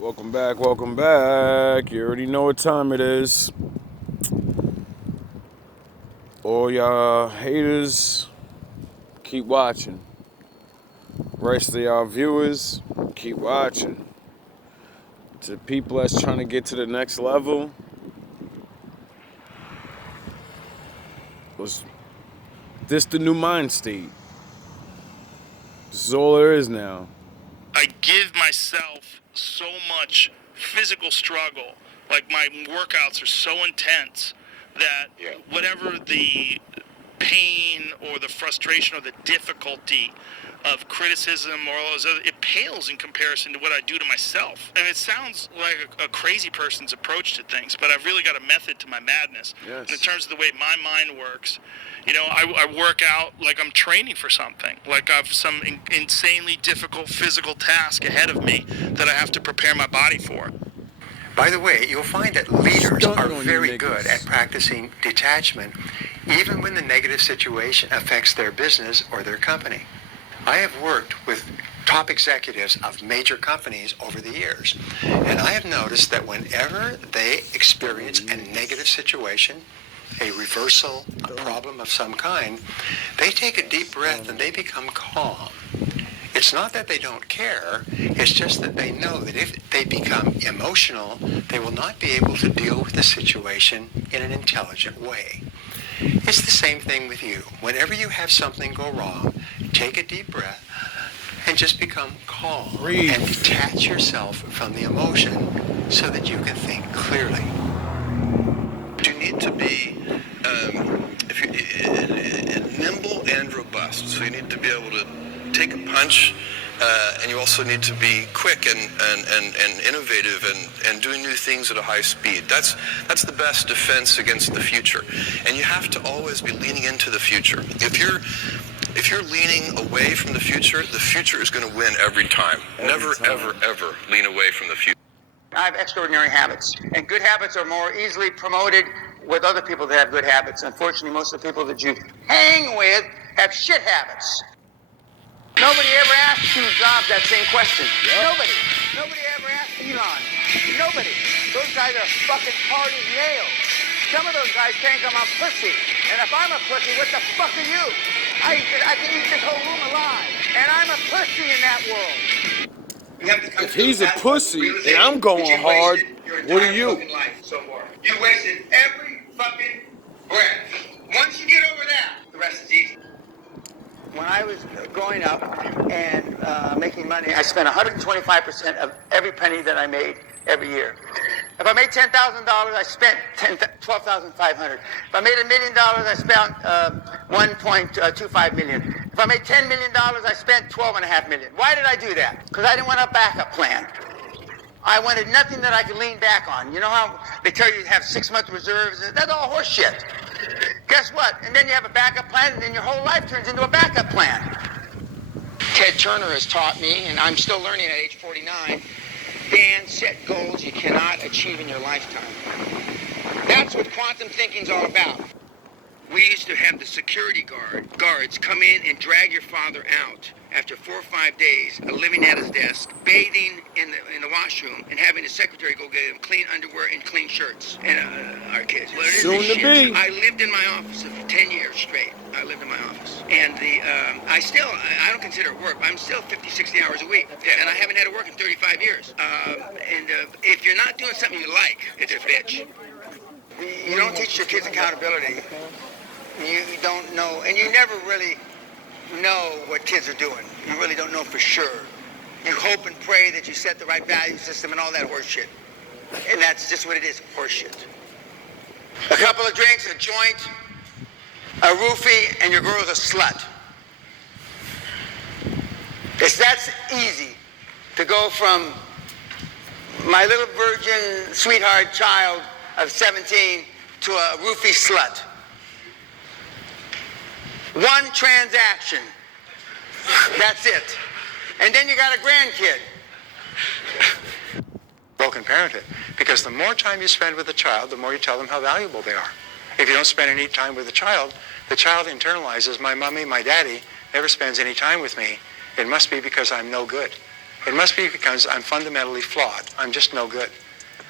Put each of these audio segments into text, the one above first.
Welcome back, welcome back. You already know what time it is. All y'all haters, keep watching. Rest of y'all viewers, keep watching. To the people that's trying to get to the next level, was this the new mind state? This is all there is now. I give myself so much physical struggle. Like my workouts are so intense that whatever the pain or the frustration or the difficulty of criticism or all those other, it pales in comparison to what I do to myself. And it sounds like a crazy person's approach to things, but I've really got a method to my madness. Yes. And in terms of the way my mind works, you know, I work out like I'm training for something, like I've some insanely difficult physical task ahead of me that I have to prepare my body for. By the way, you'll find that leaders are very good at practicing detachment, even when the negative situation affects their business or their company. I have worked with top executives of major companies over the years, and I have noticed that whenever they experience a negative situation, a reversal, a problem of some kind, they take a deep breath and they become calm. It's not that they don't care, it's just that they know that if they become emotional, they will not be able to deal with the situation in an intelligent way. It's the same thing with you. Whenever you have something go wrong, take a deep breath and just become calm. Breathe. And detach yourself from the emotion so that you can think clearly. You need to be nimble and robust. So you need to be able to take a punch, and you also need to be quick and innovative and doing new things at a high speed. That's the best defense against the future. And you have to always be leaning into the future. If you're leaning away from the future is going to win every time. Never, ever lean away from the future. I have extraordinary habits, and good habits are more easily promoted with other people that have good habits. Unfortunately, most of the people that you hang with have shit habits. Nobody ever asked Steve Jobs that same question. Yep. Nobody ever asked Elon. Nobody. Those guys are fucking hard as nails. Some of those guys think I'm a pussy. And if I'm a pussy, what the fuck are you? I can eat this whole room alive. And I'm a pussy in that world. If he's a pussy and I'm going hard, what are you? You wasted every fucking breath. Once you get over that, the rest is easy. When I was growing up and making money, I spent 125% of every penny that I made every year. If I made $10,000, I spent $12,500. If I made $1 million, I spent $1.25 million. If I made $10 million, I spent $12.5 million. Why did I do that? Because I didn't want a backup plan. I wanted nothing that I could lean back on. You know how they tell you to have 6-month reserves? That's all horse shit. Guess what? And then you have a backup plan, and then your whole life turns into a backup plan. Ted Turner has taught me, and I'm still learning at age 49, Dan, set goals you cannot achieve in your lifetime. That's what quantum thinking's all about. We used to have the security guards come in and drag your father out after 4 or 5 days of living at his desk, bathing in the washroom, and having the secretary go get him clean underwear and clean shirts. And our kids. Well, Soon to be. I lived in my office for 10 years straight. I lived in my office. And I don't consider it work. I'm still 50, 60 hours a week. Yeah, and I haven't had to work in 35 years. If you're not doing something you like, it's a bitch. You don't teach your kids accountability. You don't know, and you never really know what kids are doing. You really don't know for sure. You hope and pray that you set the right value system and all that horse shit. And that's just what it is, horse shit. A couple of drinks, a joint, a roofie, and your girl's a slut. That's easy to go from my little virgin sweetheart child of 17 to a roofie slut. One transaction. That's it. And then you got a grandkid. Broken parenthood. Because the more time you spend with a child, the more you tell them how valuable they are. If you don't spend any time with the child internalizes, my mommy, my daddy never spends any time with me. It must be because I'm no good. It must be because I'm fundamentally flawed. I'm just no good.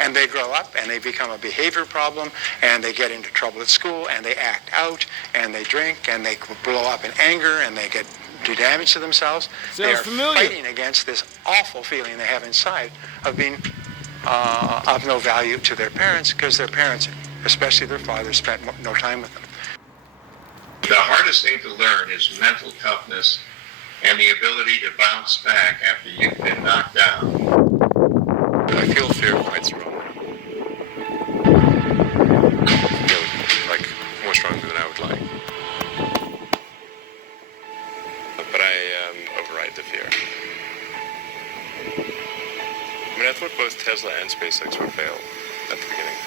And they grow up and they become a behavior problem and they get into trouble at school and they act out and they drink and they blow up in anger and they do damage to themselves. They are fighting against this awful feeling they have inside of being of no value to their parents because their parents, especially their fathers, spent no time with them. The hardest thing to learn is mental toughness and the ability to bounce back after you've been knocked down. I feel fear quite strongly. Like, more strongly than I would like. But I override the fear. I mean, I thought both Tesla and SpaceX would fail at the beginning.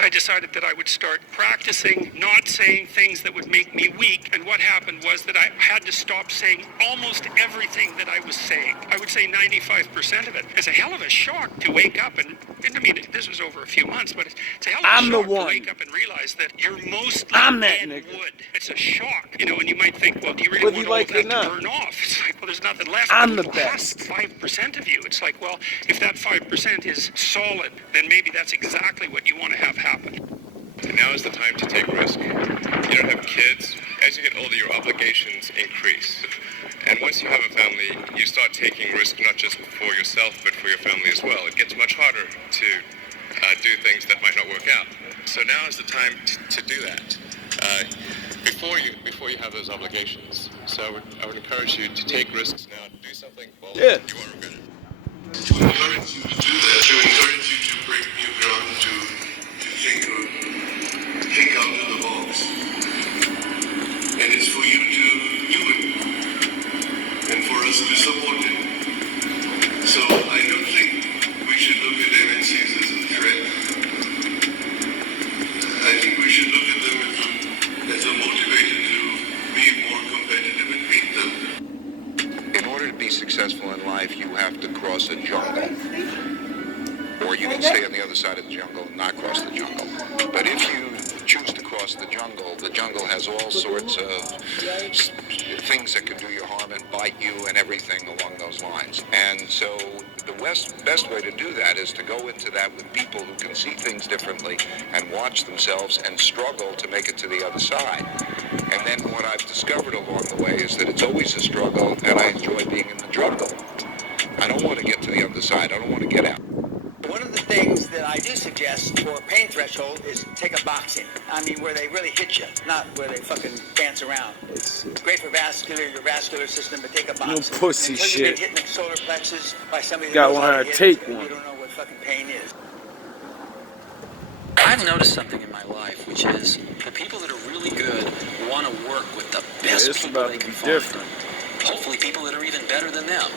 I decided that I would start practicing not saying things that would make me weak, and what happened was that I had to stop saying almost everything that I was saying. I would say 95% of it. It's a hell of a shock to wake up, and I mean, this was over a few months, but it's a hell of a shock to wake up and realize that you're mostly dead wood. It's a shock, you know, and you might think, well, do you really want all of that to burn off? It's like, well, there's nothing left. I'm the best. 5% of you. It's like, well, if that 5% is solid, then maybe that's exactly what you want to have happen. And now is the time to take risk. You don't have kids. As you get older, your obligations increase. And once you have a family, you start taking risk not just for yourself, but for your family as well. It gets much harder to do things that might not work out. So now is the time to do that. Before you have those obligations. So I would encourage you to take risks now, to do something bold. Yeah. You won't regret it. To encourage you to do that, to encourage you to break new ground, to think out of the box. And it's for you to do it. And for us to support it. So I don't think we should look at MNCs as a threat. I think we should look at them as a motivator to be more competitive and beat them. In order to be successful in life, you have to cross a jungle. Or you can stay on the other side of the jungle and not cross the jungle. But if you choose to cross the jungle has all sorts of things that can do you harm and bite you and everything along those lines. And so the best way to do that is to go into that with people who can see things differently and watch themselves and struggle to make it to the other side. And then what I've discovered along the way is that it's always a struggle, and I enjoy being in the jungle. I don't want to get to the other side. I don't want to get out. One of the things that I do suggest for pain threshold is take a boxing. I mean, where they really hit you, not where they fucking dance around. It's great for your vascular system, but take a boxing. No pussy until shit. You get hit in the solar plexus by somebody that Got knows one how how to to hit, take you one. don't know what fucking pain is. I've noticed something in my life, which is the people that are really good want to work with the best people they can find. Hopefully people that are even better than them.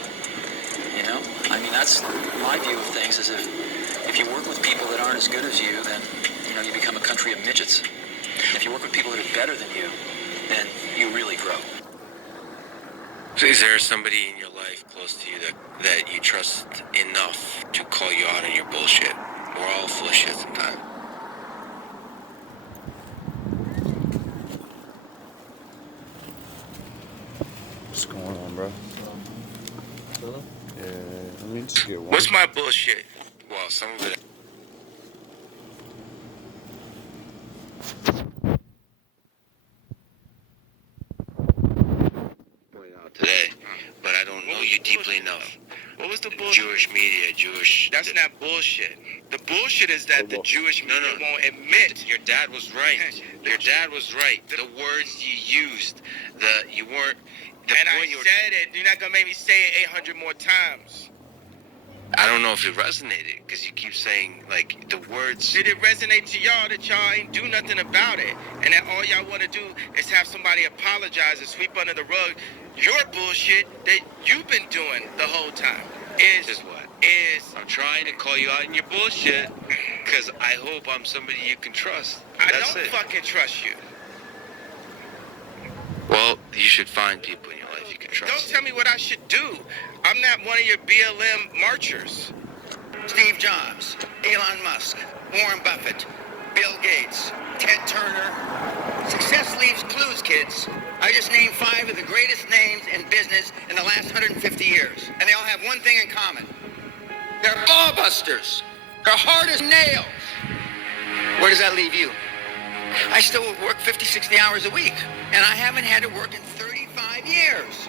You know? I mean, that's my view of things, is if you work with people that aren't as good as you, then, you know, you become a country of midgets. If you work with people that are better than you, then you really grow. So is there somebody in your life close to you that you trust enough to call you out on your bullshit? We're all full of shit sometimes. What's going on, bro? Yeah, let me just get one. What's my bullshit? Well, some of it. Today, but I don't know you deeply enough. What was the bullshit? Jewish media, Jewish. That's not bullshit. The bullshit is that the Jewish media won't admit. Your dad was right. Your dad was right. The words you used, you weren't. And I said it. You're not gonna make me say it 800 more times. I don't know if it resonated, because you keep saying, like, the words. Did it resonate to y'all that y'all ain't do nothing about it? And that all y'all want to do is have somebody apologize and sweep under the rug your bullshit that you've been doing the whole time? Is what? I'm trying to call you out in your bullshit, because I hope I'm somebody you can trust. I don't fucking trust you. Well, you should find people in your life you can trust. Don't tell me what I should do. I'm not one of your BLM marchers. Steve Jobs, Elon Musk, Warren Buffett, Bill Gates, Ted Turner. Success leaves clues, kids. I just named 5 of the greatest names in business in the last 150 years. And they all have one thing in common. They're ballbusters. They're hard as nails. Where does that leave you? I still work 50, 60 hours a week. And I haven't had to work in 35 years.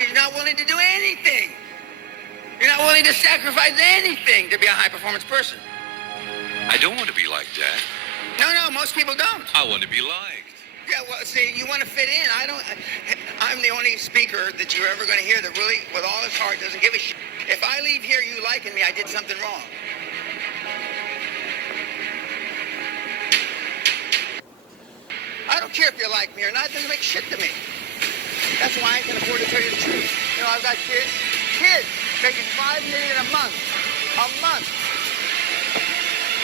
You're not willing to do anything. You're not willing to sacrifice anything to be a high-performance person. I don't want to be like that. No, most people don't. I want to be liked. Yeah, well, see, you want to fit in. I'm the only speaker that you're ever going to hear that really, with all his heart, doesn't give a shit. If I leave here you liking me, I did something wrong. I don't care if you like me or not. It doesn't make shit to me. That's why I can afford to tell you the truth. You know, I've got kids making $5 million a month. A month.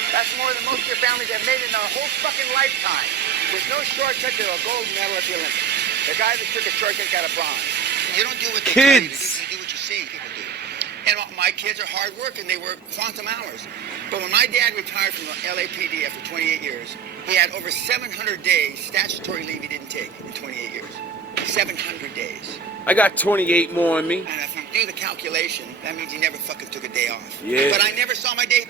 That's more than most of your families have made in their whole fucking lifetime. There's no shortcut to a gold medal at the Olympics. The guy that took a shortcut got a bronze. You don't do what they tell you to do. You do what you're seeing people do. And my kids are hard work and they work quantum hours. But when my dad retired from the LAPD after 28 years, he had over 700 days statutory leave he didn't take in 28 years. 700 days. I got 28 more in me. And if you do the calculation, that means he never fucking took a day off. Yeah. But I never saw my dad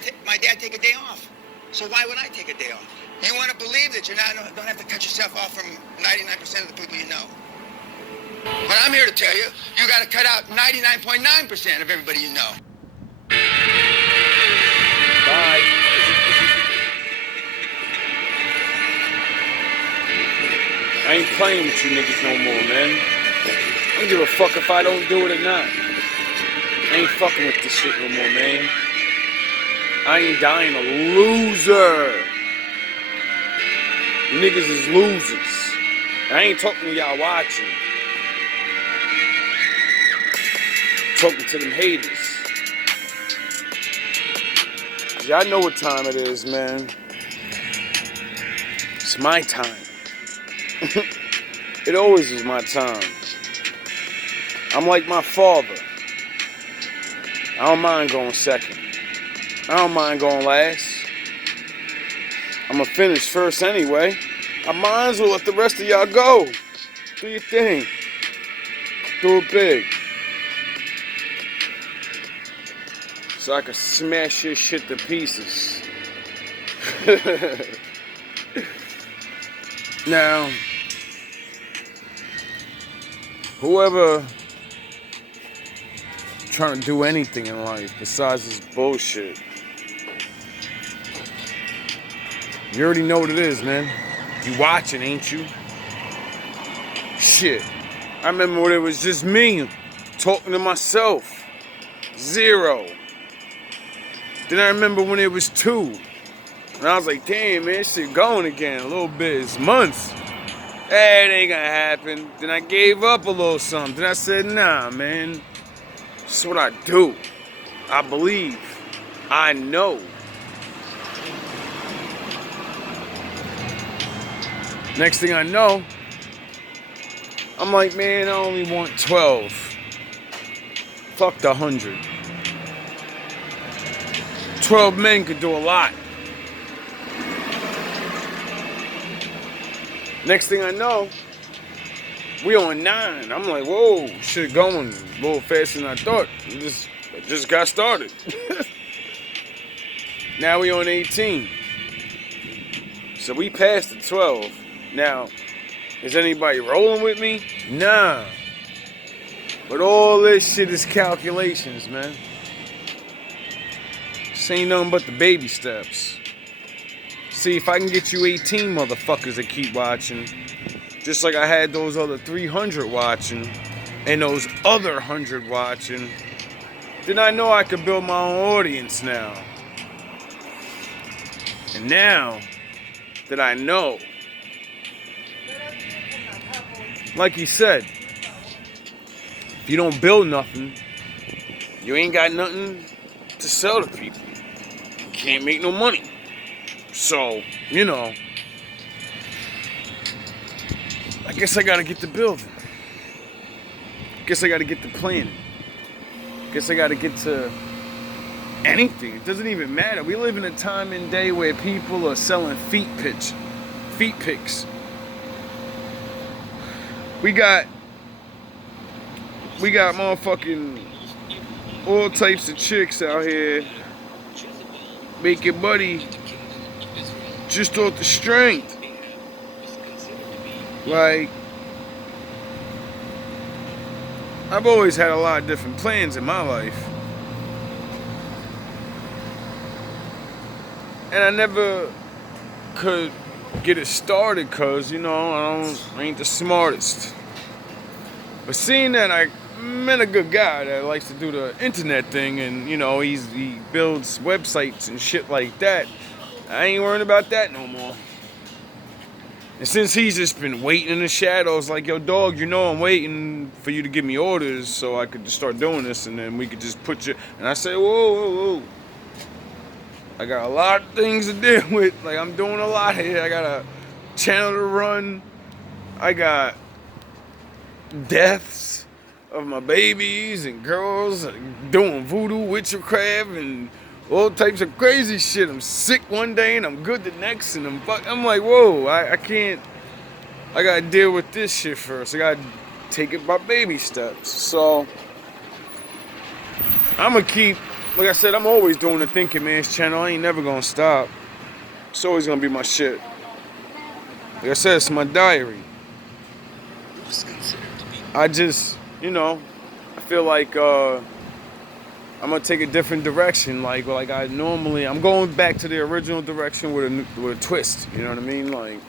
take a day off. So why would I take a day off? You want to believe that don't have to cut yourself off from 99% of the people you know. But I'm here to tell you, you got to cut out 99.9% of everybody you know. Bye. I ain't playing with you niggas no more, man. I don't give a fuck if I don't do it or not. I ain't fucking with this shit no more, man. I ain't dying a loser. You niggas is losers. I ain't talking to y'all watching. I'm talking to them haters. Y'all know what time it is, man. It's my time. It always is my time. I'm like my father. I don't mind going second. I don't mind going last. I'm gonna finish first anyway. I might as well let the rest of y'all go. Do your thing. Do it big. So I can smash your shit to pieces. Now, whoever trying to do anything in life besides this bullshit, you already know what it is, man. You watching, ain't you? Shit. I remember when it was just me talking to myself. 0. Then I remember when it was 2. And I was like, damn, man, shit going again a little bit. It's months. Hey, it ain't gonna happen. Then I gave up a little something. Then I said, nah, man. This is what I do. I believe. I know. Next thing I know, I'm like, man, I only want 12. Fuck the 100. 12 men could do a lot. Next thing I know, we on 9. I'm like, whoa, shit going a little faster than I thought. I just got started. Now we on 18. So we passed the 12. Now, is anybody rolling with me? Nah. But all this shit is calculations, man. This ain't nothing but the baby steps. See, if I can get you 18 motherfuckers that keep watching, just like I had those other 300 watching, and those other 100 watching, then I know I can build my own audience now. And now that I know, like he said, if you don't build nothing, you ain't got nothing to sell to people. You can't make no money. So, you know, I guess I gotta get to building. Guess I gotta get to planning. Guess I gotta get to anything. It doesn't even matter. We live in a time and day where people are selling feet pics. We got motherfucking all types of chicks out here making money just off the strength. Like, I've always had a lot of different plans in my life. And I never could get it started because, you know, I ain't the smartest. But seeing that I met a good guy that likes to do the internet thing, and, you know, he builds websites and shit like that, I ain't worrying about that no more. And since he's just been waiting in the shadows, like, yo, dog, you know I'm waiting for you to give me orders so I could just start doing this, and then we could just put you... And I say, whoa. I got a lot of things to deal with. Like, I'm doing a lot here. I got a channel to run. I got deaths of my babies and girls, doing voodoo, witchcraft, and all types of crazy shit. I'm sick one day and I'm good the next, and I'm like, whoa, I can't. I gotta deal with this shit first. I gotta take it by baby steps. So I'm gonna keep, like I said, I'm always doing the Thinking Man's channel. I ain't never gonna stop. It's always gonna be my shit. Like I said, it's my diary. I just, you know, I feel like I'm gonna take a different direction. Like I normally, I'm going back to the original direction with a twist. You know what I mean? Like,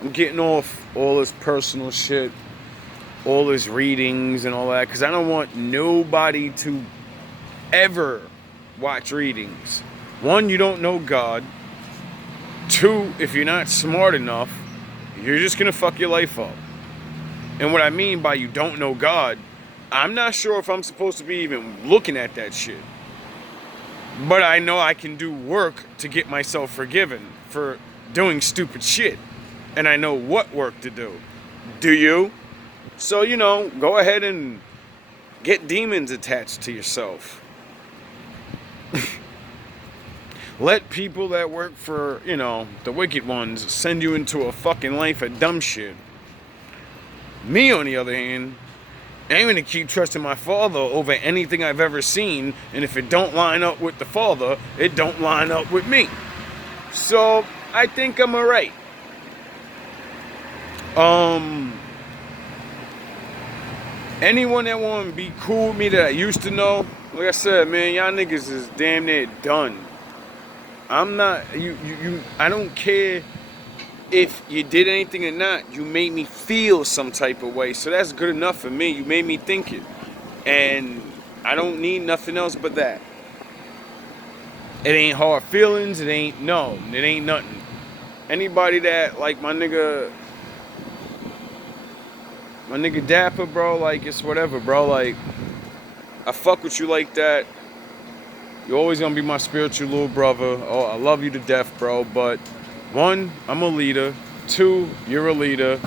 I'm getting off all this personal shit, all this readings and all that, because I don't want nobody to ever watch readings. One, you don't know God. Two, if you're not smart enough, you're just gonna fuck your life up. And what I mean by you don't know God, I'm not sure if I'm supposed to be even looking at that shit. But I know I can do work to get myself forgiven for doing stupid shit. And I know what work to do. Do you? So, you know, go ahead and get demons attached to yourself. Let people that work for, you know, the wicked ones send you into a fucking life of dumb shit. Me, on the other hand, I'm going to keep trusting my Father over anything I've ever seen, and if it don't line up with the Father, it don't line up with me. So, I think I'm alright. Anyone that want to be cool with me that I used to know, like I said, man, y'all niggas is damn near done. I'm not, I don't care if you did anything or not. You made me feel some type of way, so that's good enough for me. You made me think it, and I don't need nothing else but that. It ain't hard feelings, it ain't nothing. Anybody that, like my nigga Dapper, bro, like, it's whatever, bro, like, I fuck with you like that. You're always gonna be my spiritual little brother. Oh, I love you to death, bro, but 1, I'm a leader. 2, you're a leader.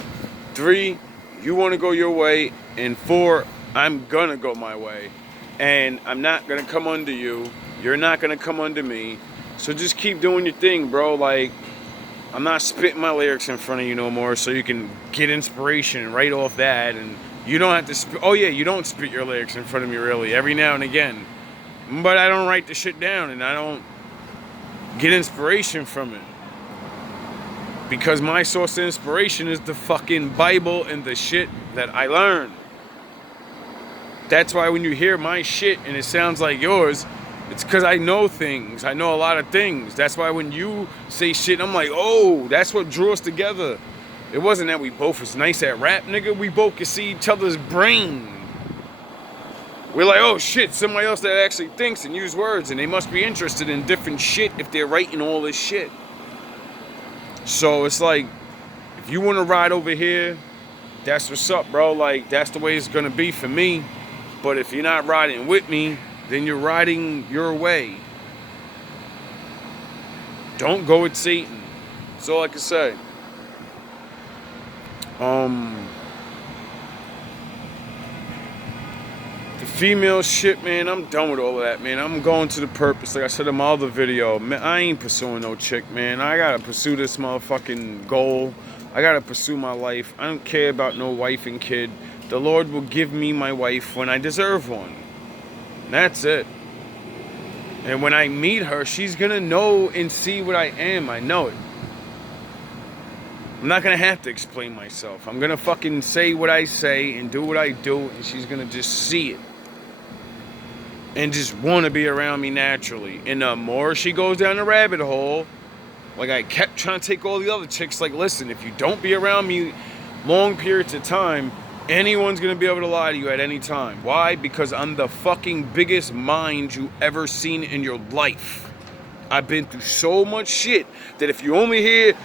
3, you want to go your way. And 4, I'm gonna go my way. And I'm not gonna come under you. You're not gonna come under me. So just keep doing your thing, bro. Like, I'm not spitting my lyrics in front of you no more, so you can get inspiration right off that. And you don't have to spit. Oh yeah, you don't spit your lyrics in front of me, really, every now and again. But I don't write the shit down, and I don't get inspiration from it. Because my source of inspiration is the fucking Bible and the shit that I learned. That's why when you hear my shit and it sounds like yours, it's because I know things. I know a lot of things. That's why when you say shit, I'm like, oh, that's what drew us together. It wasn't that we both was nice at rap, nigga. We both could see each other's brain. We're like, oh shit, somebody else that actually thinks and use words, and they must be interested in different shit if they're writing all this shit. So it's like, if you want to ride over here, that's what's up, bro. Like, that's the way it's gonna be for me. But if you're not riding with me, then you're riding your way. Don't go with Satan. That's all I can say. The Female shit, man, I'm done with all of that, man. I'm going to the purpose. Like I said in my other video, man, I ain't pursuing no chick, man. I gotta pursue this motherfucking goal. I gotta pursue my life. I don't care about no wife and kid. The Lord will give me my wife when I deserve one. That's it. And when I meet her, she's gonna know and see what I am. I know it. I'm not gonna have to explain myself. I'm gonna fucking say what I say and do what I do, and she's gonna just see it. And just want to be around me naturally. And the more she goes down the rabbit hole, like I kept trying to take all the other chicks, like, listen, if you don't be around me long periods of time, anyone's going to be able to lie to you at any time. Why? Because I'm the fucking biggest mind you ever seen in your life. I've been through so much shit that if you only hear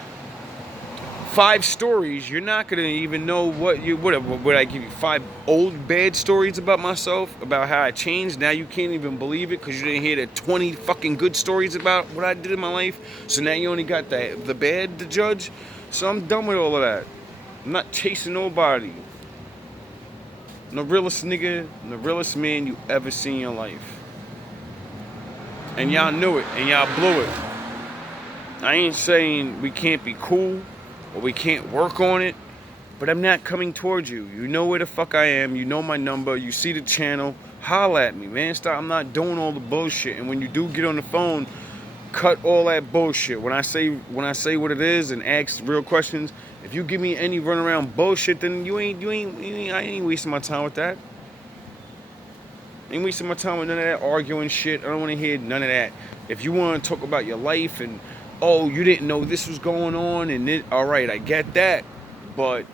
5 stories, you're not gonna even know what would I give you 5 old bad stories about myself, about how I changed. Now you can't even believe it because you didn't hear the 20 fucking good stories about what I did in my life. So now you only got the bad to judge. So I'm done with all of that. I'm not chasing nobody. I'm the realest nigga, I'm the realest man you ever seen in your life. And y'all knew it, and y'all blew it. I ain't saying we can't be cool, or we can't work on it, but I'm not coming towards you. You know where the fuck I am. You know my number. You see the channel. Holla at me, man. I'm not doing all the bullshit. And when you do get on the phone, cut all that bullshit. When I say what it is and ask real questions, if you give me any runaround bullshit, then I ain't wasting my time with that. I ain't wasting my time with none of that arguing shit. I don't want to hear none of that. If you want to talk about your life and oh, you didn't know this was going on, and it, all right, I get that, but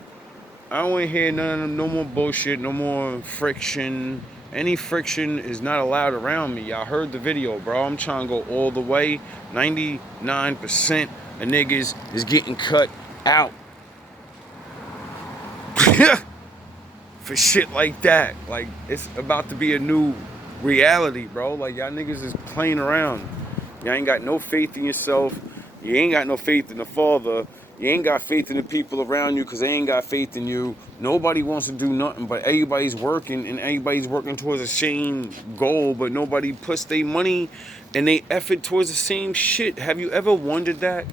I don't want to hear no more bullshit, no more friction. Any friction is not allowed around me. Y'all heard the video, bro. I'm trying to go all the way. 99% of niggas is getting cut out. For shit like that. Like, it's about to be a new reality, bro. Like, y'all niggas is playing around. Y'all ain't got no faith in yourself. You ain't got no faith in the Father. You ain't got faith in the people around you because they ain't got faith in you. Nobody wants to do nothing, but everybody's working and everybody's working towards the same goal, but nobody puts their money and they effort towards the same shit. Have you ever wondered that?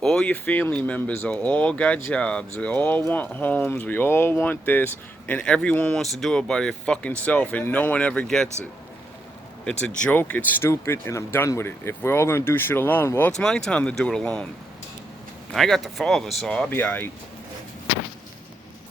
All your family members are all got jobs. We all want homes. We all want this. And everyone wants to do it by their fucking self and no one ever gets it. It's a joke, it's stupid, and I'm done with it. If we're all gonna do shit alone, well, it's my time to do it alone. I got the Father, so I'll be alright.